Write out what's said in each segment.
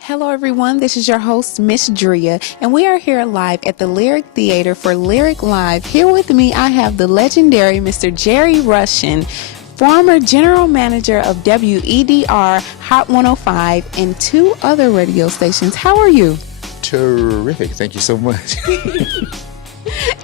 Hello everyone, this is your host, Ms.Dria, and we are here live at the Lyric Theater for Lyric Live. Here with me, I have the legendary Mr. Jerry Rushin, former general manager of WEDR Hot 105 and 2 other radio stations. How are you? Terrific. Thank you so much.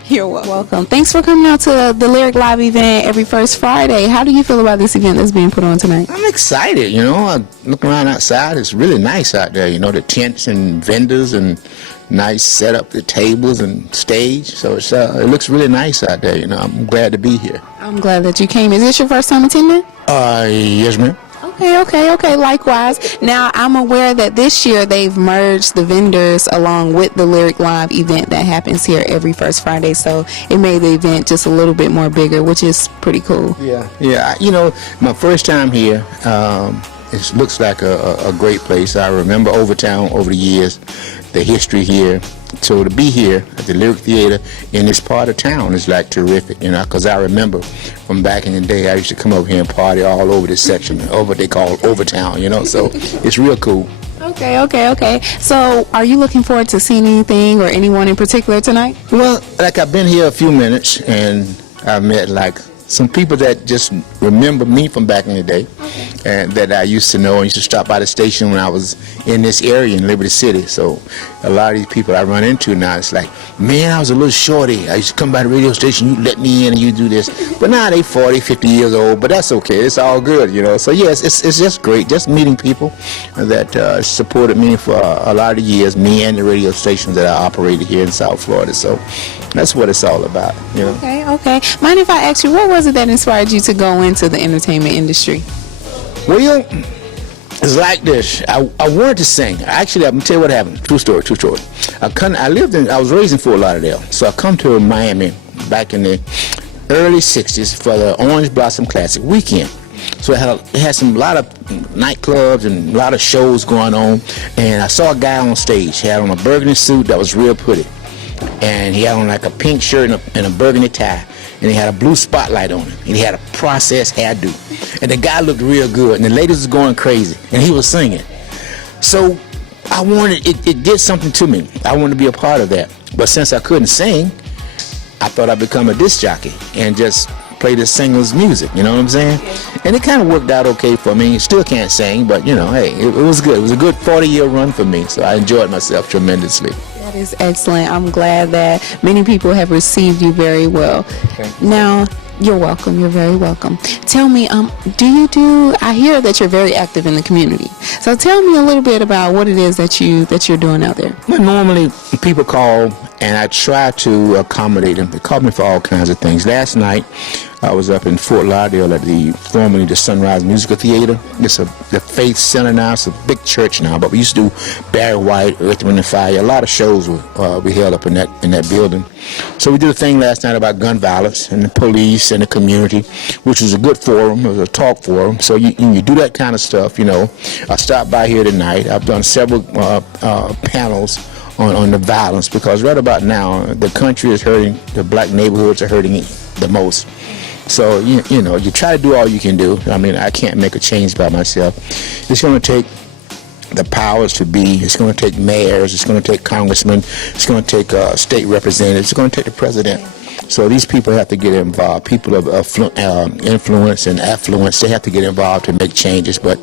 You're welcome. Thanks for coming out to the Lyric Live event every first Friday. How do you feel about this event that's being put on tonight? I'm excited, you know. I look around outside. It's really nice out there, you know, the tents and vendors and nice setup, the tables and stage. So it looks really nice out there, you know. I'm glad to be here. I'm glad that you came. Is this your first time attending? Yes, ma'am. Okay. Likewise. Now, I'm aware that this year they've merged the vendors along with the Lyric Live event that happens here every first Friday. So it made the event just a little bit more bigger, which is pretty cool. Yeah. You know, my first time here, it looks like a great place. I remember Overtown over the years, the history here. So to be here at the Lyric Theater in this part of town is like terrific, you know, because I remember from back in the day, I used to come over here and party all over this section, over what they call Overtown, you know, so it's real cool. Okay. So are you looking forward to seeing anything or anyone in particular tonight? Well, like I've been here a few minutes and I've met like some people that just remember me from back in the day, and that I used to know and used to stop by the station when I was in this area in Liberty City. So a lot of these people I run into now, it's like, man, I was a little shorty. I used to come by the radio station, you let me in and you do this. But now they 40, 50 years old, but that's okay. It's all good, you know. So yes, it's just great, just meeting people that supported me for a lot of years, me and the radio stations that I operated here in South Florida. So that's what it's all about, you know. Okay. Mind if I ask you, what was it that inspired you to go into the entertainment industry? Well, it's like this. I wanted to sing. Actually, I'm gonna tell you what happened. True story. I was raised in Fort Lauderdale, so I come to Miami back in the early '60s for the Orange Blossom Classic weekend. So it had a lot of nightclubs and a lot of shows going on, and I saw a guy on stage. He had on a burgundy suit that was real pretty, and he had on like a pink shirt and a burgundy tie. And he had a blue spotlight on him, and he had a processed hairdo, and the guy looked real good, and the ladies was going crazy, and he was singing. So I wanted it did something to me. I wanted to be a part of that. But since I couldn't sing, I thought I'd become a disc jockey and just play the singer's music, you know what I'm saying? And it kind of worked out okay for me. Still can't sing, but you know, hey, it was good. It was a good 40-year run for me, so I enjoyed myself tremendously. That is excellent. I'm glad that many people have received you very well. Now, you're welcome. You're very welcome. Tell me, I hear that you're very active in the community. So tell me a little bit about what it is that you're doing out there. Well, normally people call and I try to accommodate them. They call me for all kinds of things. Last night, I was up in Fort Lauderdale at formerly the Sunrise Musical Theater. It's the Faith Center now. It's a big church now, but we used to do Barry White, Earth, Wind and Fire. A lot of shows we held up in that building. So we did a thing last night about gun violence and the police and the community, which was a good forum. It was a talk forum. So you do that kind of stuff, you know. I stopped by here tonight. I've done several panels on the violence, because right about now the country is hurting. The black neighborhoods are hurting the most. So you know, you try to do all you can do. I mean, I can't make a change by myself. It's going to take the powers to be. It's going to take mayors. It's going to take congressmen. It's going to take state representatives. It's going to take the president. So these people have to get involved. People of influence and affluence, they have to get involved to make changes. But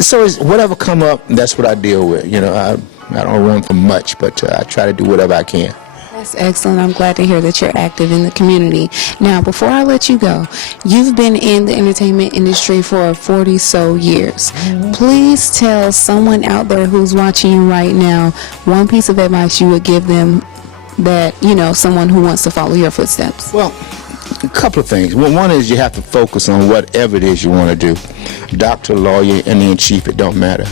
so whatever come up, that's what I deal with. You know, I don't run from much, but I try to do whatever I can. That's excellent. I'm glad to hear that you're active in the community. Now, before I let you go, you've been in the entertainment industry for 40-so years. Please tell someone out there who's watching you right now one piece of advice you would give them, that, you know, someone who wants to follow your footsteps. Well, a couple of things. Well, one is you have to focus on whatever it is you want to do. Doctor, lawyer, Indian-chief, it don't matter.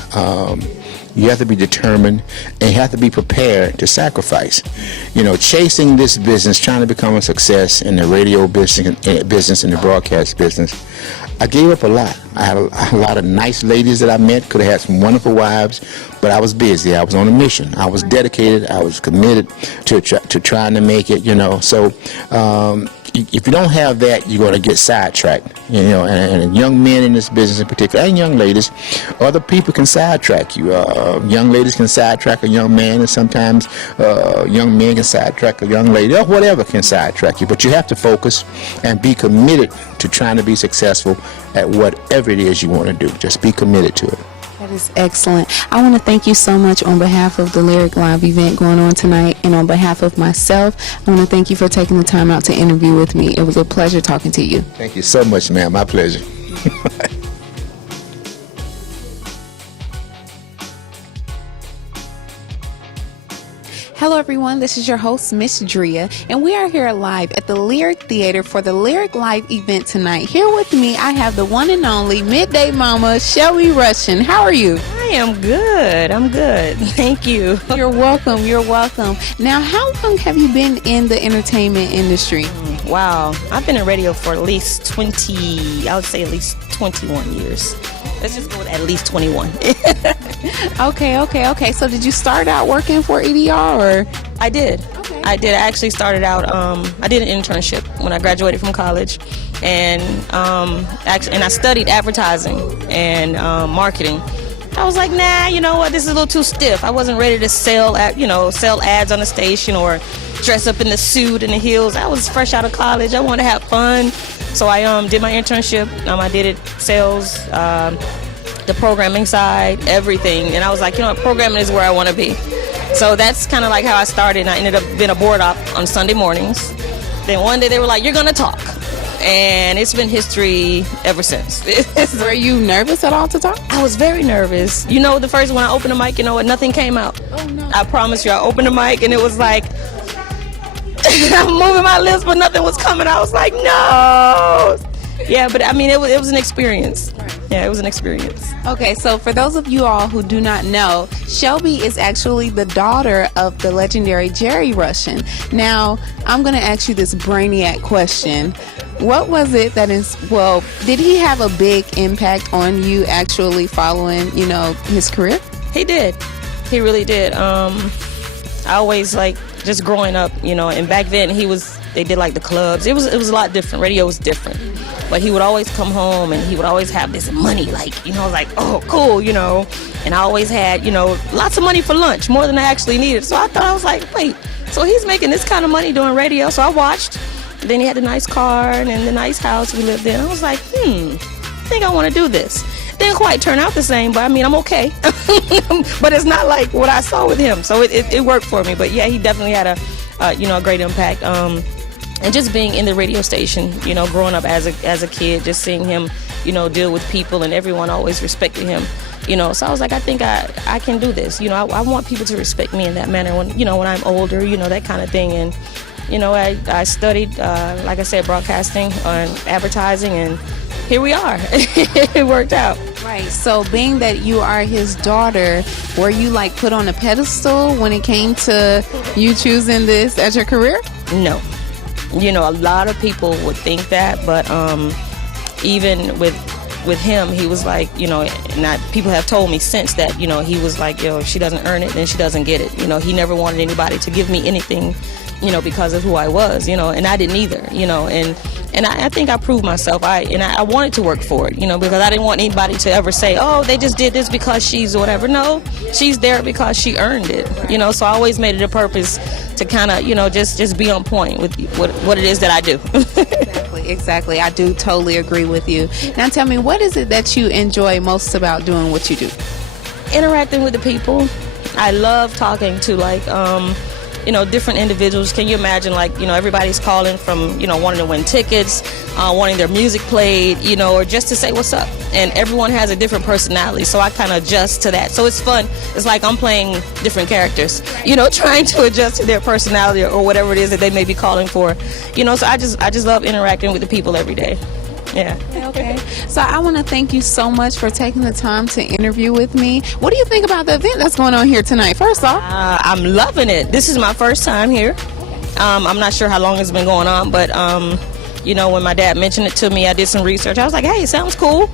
You have to be determined, and you have to be prepared to sacrifice. You know, chasing this business, trying to become a success in the radio business and the broadcast business, I gave up a lot. I had a lot of nice ladies that I met, could have had some wonderful wives, but I was busy. I was on a mission. I was dedicated. I was committed to trying to make it, you know. So, if you don't have that, you're going to get sidetracked. And young men in this business in particular, and young ladies, other people can sidetrack you. Young ladies can sidetrack a young man, and sometimes young men can sidetrack a young lady, or whatever can sidetrack you. But you have to focus and be committed to trying to be successful at whatever it is you want to do. Just be committed to it. That is excellent. I want to thank you so much on behalf of the Lyric Live event going on tonight, and on behalf of myself, I want to thank you for taking the time out to interview with me. It was a pleasure talking to you. Thank you so much, ma'am. My pleasure. Hello everyone, this is your host, Ms.Dria, and we are here live at the Lyric Theater for the Lyric Live event tonight. Here with me, I have the one and only midday mama, Shelby Rushin. How are you? I am good. I'm good. Thank you. You're welcome. You're welcome. Now, how long have you been in the entertainment industry? Wow. I've been in radio for at least 21 years. Let's just go with at least 21. Okay. So did you start out working for EDR or? I did. Okay. I did. I actually started out, I did an internship when I graduated from college. And I studied advertising and marketing. I was like, nah, you know what? This is a little too stiff. I wasn't ready to sell ads on the station or dress up in the suit and the heels. I was fresh out of college. I wanted to have fun. So I did my internship. I did it sales, the programming side, everything. And I was like, programming is where I want to be. So that's kind of like how I started. And I ended up being a board op on Sunday mornings. Then one day they were like, you're going to talk. And it's been history ever since. Were you nervous at all to talk? I was very nervous. The first when I opened the mic, nothing came out. Oh, no. I promise you, I opened the mic and it was like, I'm moving my lips, but nothing was coming. I was like, no. Yeah, but it was an experience. Yeah, it was an experience. Okay, so for those of you all who do not know, Shelby is actually the daughter of the legendary Jerry Rushin. Now, I'm going to ask you this brainiac question. What was it did he have a big impact on you actually following, his career? He did. He really did. I always just growing up, and back then they did the clubs. It was a lot different. Radio was different. But he would always come home and he would always have this money, oh, cool, And I always had, lots of money for lunch, more than I actually needed. So I was like, wait, so he's making this kind of money doing radio. So I watched. Then he had a nice car and the nice house we lived in. I was like, I think I want to do this. Didn't quite turn out the same, but I'm okay. But it's not like what I saw with him. So it worked for me. But yeah, he definitely had a great impact. And just being in the radio station, growing up as a kid, just seeing him, deal with people, and everyone always respected him. So I was like, I think I can do this. I want people to respect me in that manner when I'm older, that kind of thing. And I studied, like I said, broadcasting and advertising, and here we are. It worked out. Right. So being that you are his daughter, were you put on a pedestal when it came to you choosing this as your career? No. A lot of people would think that, but even with him, he was people have told me since that, he was like, if she doesn't earn it, then she doesn't get it. He never wanted anybody to give me anything, because of who I was, and I didn't either, and I think I proved myself. I wanted to work for it, because I didn't want anybody to ever say, oh, they just did this because she's or whatever. No, she's there because she earned it, so I always made it a purpose to kind of, just be on point with what it is that I do. Exactly. I do totally agree with you. Now tell me, what is it that you enjoy most about doing what you do? Interacting with the people. I love talking to different individuals. Can you imagine everybody's calling from, wanting to win tickets, wanting their music played, or just to say what's up. And everyone has a different personality, so I kind of adjust to that. So it's fun. It's like I'm playing different characters, trying to adjust to their personality or whatever it is that they may be calling for. So I just love interacting with the people every day. Yeah. Okay. So I want to thank you so much for taking the time to interview with me. What do you think about the event that's going on here tonight? First off, I'm loving it. This is my first time here. I'm not sure how long it's been going on, but when my dad mentioned it to me, I did some research. I was like, hey, it sounds cool.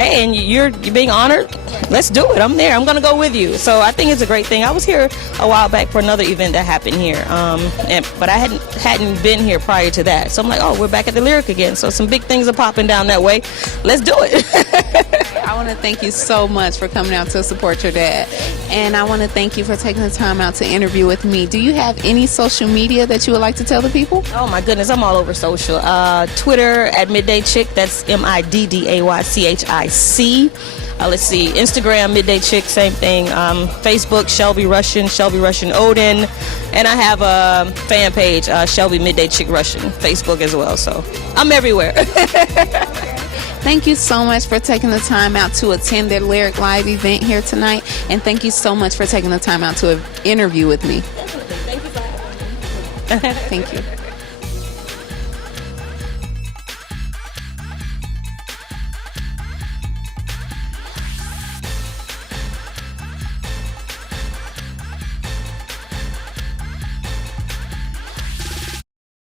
hey, and you're being honored, let's do it. I'm there. I'm going to go with you. So I think it's a great thing. I was here a while back for another event that happened here, but I hadn't been here prior to that. So I'm like, oh, we're back at the Lyric again. So some big things are popping down that way. Let's do it. I want to thank you so much for coming out to support your dad. And I want to thank you for taking the time out to interview with me. Do you have any social media that you would like to tell the people? Oh my goodness, I'm all over social. Twitter at Midday Chick, that's MIDDAYCHIC. Let's see, Instagram Midday Chick, same thing. Facebook Shelby Rushin, Shelby Rushin Odin, and I have a fan page, Shelby Midday Chick Rushin, Facebook as well. So I'm everywhere. Thank you so much for taking the time out to attend their Lyric Live event here tonight, and thank you so much for taking the time out to interview with me. Thank you for having me. Thank you.